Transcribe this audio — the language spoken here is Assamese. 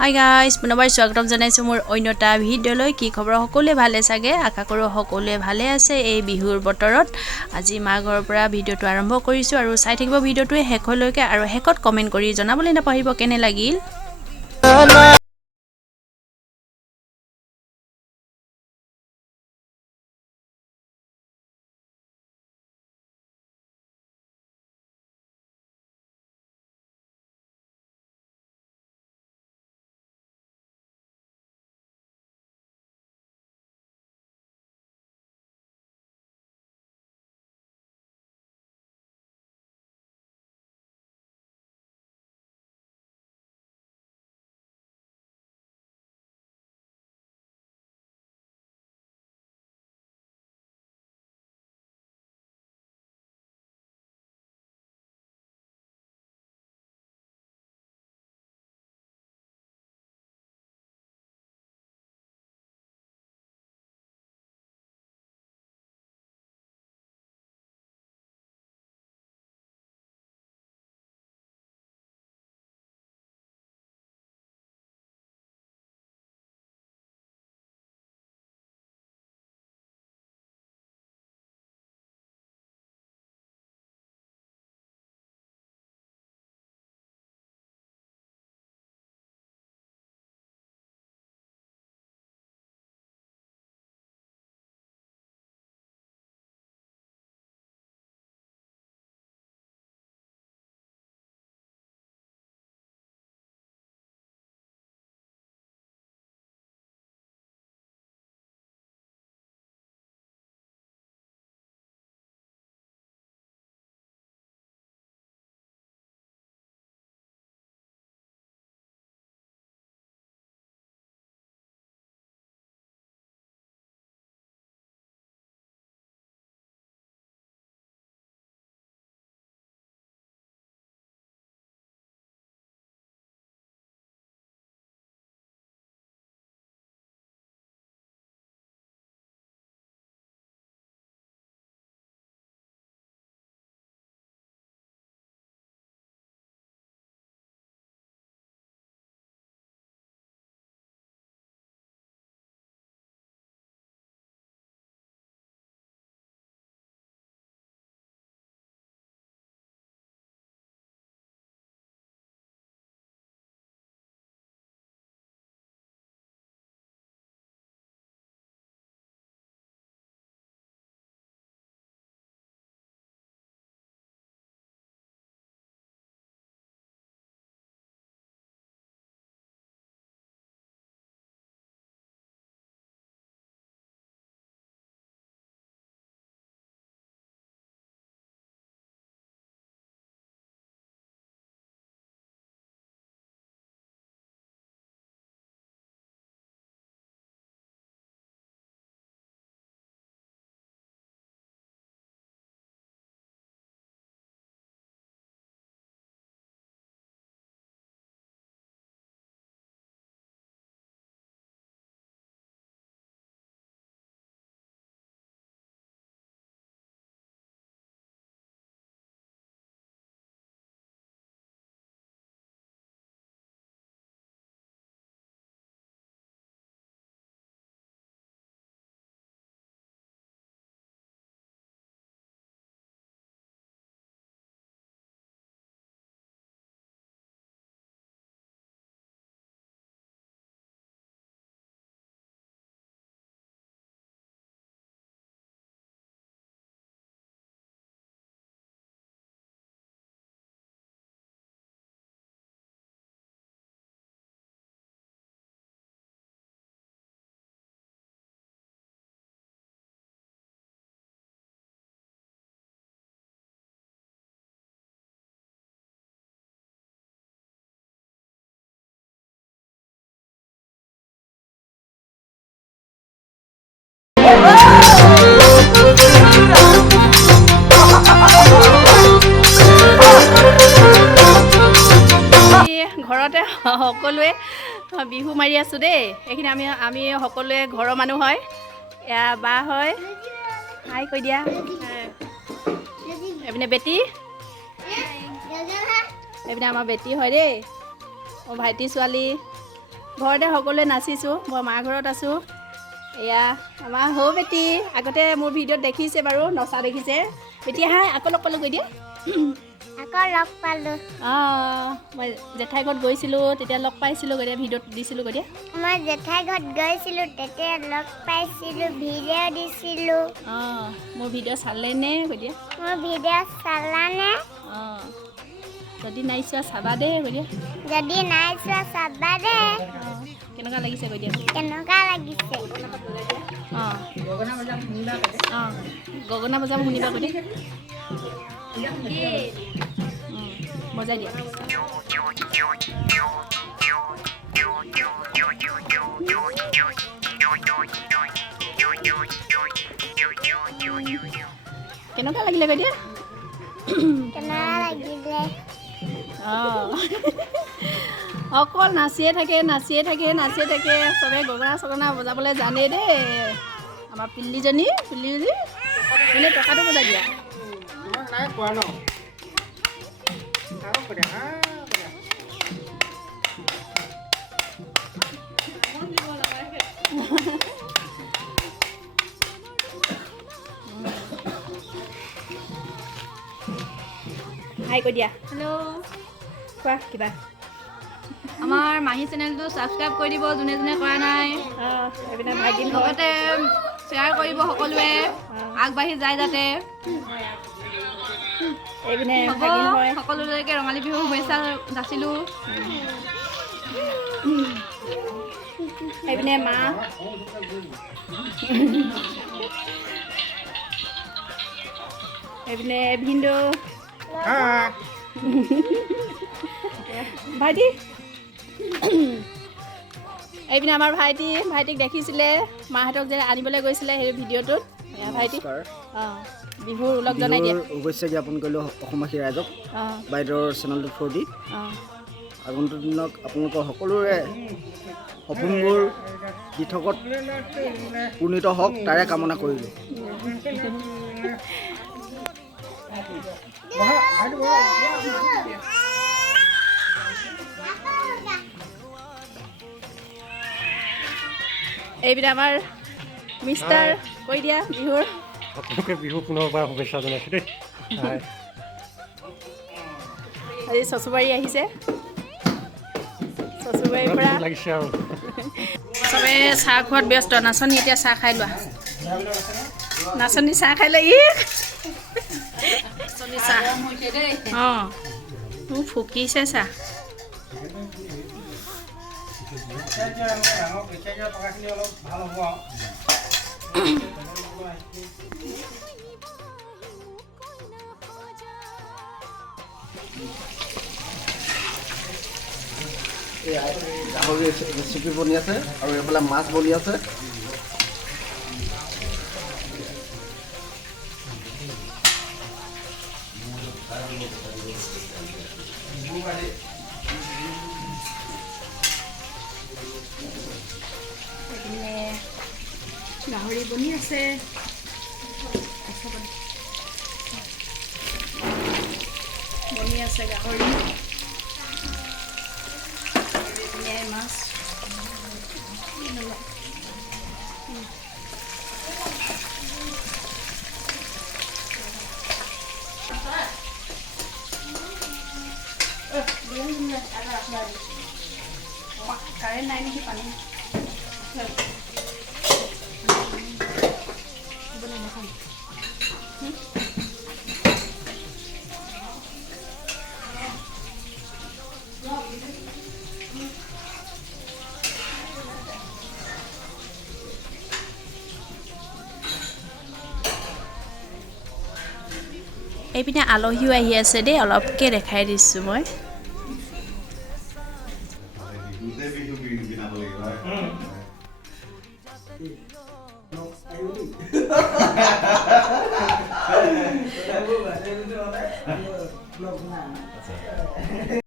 হাই গাইজ পুনৰবাৰ স্বাগতম জনাইছোঁ মোৰ অন্য এটা ভিডিঅ'লৈ। কি খবৰ সকলোৱে ভালে চাগে, আশা কৰোঁ সকলোৱে ভালে আছে। এই বিহুৰ বতৰত আজি মা ঘৰৰ পৰা ভিডিঅ'টো আৰম্ভ কৰিছোঁ আৰু চাই থাকিব ভিডিঅ'টোৱে শেষলৈকে আৰু শেষত কমেণ্ট কৰি জনাবলৈ নাপাহৰিব কেনে লাগিল। ঘৰতে সকলোৱে বিহু মাৰি আছোঁ দেই। এইখিনি আমি সকলোৱে ঘৰৰ মানুহ হয়। এয়া বা হয়, হাই কৈ দিয়া। এইপিনে বেটি, এইপিনে আমাৰ বেটি হয় দেই, মোৰ ভাইটি ছোৱালী। ঘৰতে সকলোৱে নাচিছোঁ মই মাৰ ঘৰত আছোঁ এয়া আমাৰ সৰু বেটি আগতে মোৰ ভিডিঅ'ত দেখিছে বাৰু নচা দেখিছে বেটি আহা আকৌ লগ পালোঁ কৈ দিয়া আকৌ লগ পালোঁ মই জেঠাই ঘৰত গৈছিলোঁ তেতিয়া লগ পাইছিলোঁ কৈ দিয়া ভিডিঅ'ত দিছিলোঁ কৈ দিয়া মই জেঠাই ঘৰত গৈছিলোঁ তেতিয়া লগ পাইছিলোঁ ভিডিঅ' দিছিলোঁ মোৰ ভিডিঅ' চালেনে কৈ দিয়া মোৰ ভিডিঅ' চালানে যদি নাই চোৱা চাবা দেই কৈ দিয়া যদি নাই চোৱা চাবা দেই কেনেকুৱা লাগিছে কৈ দিয়া কেনেকুৱা লাগিছে গগনা বজাব শুনিবা কৈ দিয়া বজাই দিয়া কেনেকুৱা লাগিলে কৈ দিয়া কেনেকুৱা লাগিলে অকল নাচিয়ে থাকে চবে গগনা চগনা বজাবলৈ জানেই দেই আমাৰ পিল্লিজনী এনে টকাটো বজাই দিয়া হাই কৈ দিয়া হেল্ল' কোৱা কিবা আমাৰ মাহী চেনেলটো ছাবস্ক্ৰাইব কৰি দিব যোনে যোনে কৰা নাই এইপিনে ভাগিন লগতে শ্বেয়াৰ কৰিব সকলোৱে আগবাঢ়ি যায় যাতে এইপিনে হ'ব ভাগিন হয় সকলোলৈকে ৰঙালী বিহুৰ শুভেচ্ছা যাচিলোঁ এইপিনে মা এইপিনে ভিন্দু ভাইটি এইপিনে আমাৰ ভাইটিক দেখিছিলে মাহঁতক যে আনিবলৈ গৈছিলে সেই ভিডিঅ'টোত ভাইটি বিহুৰ ওলগ জনাই দিয়া শুভেচ্ছা জ্ঞাপন কৰিলোঁ অসমবাসী ৰাইজক বাইদেউৰ চেনেলটোৰ থ্ৰু দি আগন্তুক দিনত আপোনালোকৰ সকলোৰে সপোনবোৰ দিঠকত পূৰ্ণিত হওক তাৰে কামনা কৰিলোঁ এইপিনে আমাৰ মিষ্টাৰ কৈ দিয়া বিহুৰ আপোনালোকে বিহু পুনৰবাৰ শুভেচ্ছা জনাইছোঁ দেই আজি চচুবাৰী আহিছে চচুবাৰীৰ পৰা লাগিছে আৰু চবে চাহ খোৱাত ব্যস্ত নাচনী এতিয়া চাহ খাই লোৱা নাচনী চাহ খাই লৈ নাচনী চাহ মোক ফুকিছে চাহ গাহৰি ৰেচিপি বনি আছে আৰু এইফালে মাছ বনি আছে গাহৰি বনি আছে গাহৰি মাছ কাৰেণ্ট নাই নেকি পানী এইপিনে আলহীও আহি আছে দেই অলপকে দেখাই দিছোঁ মই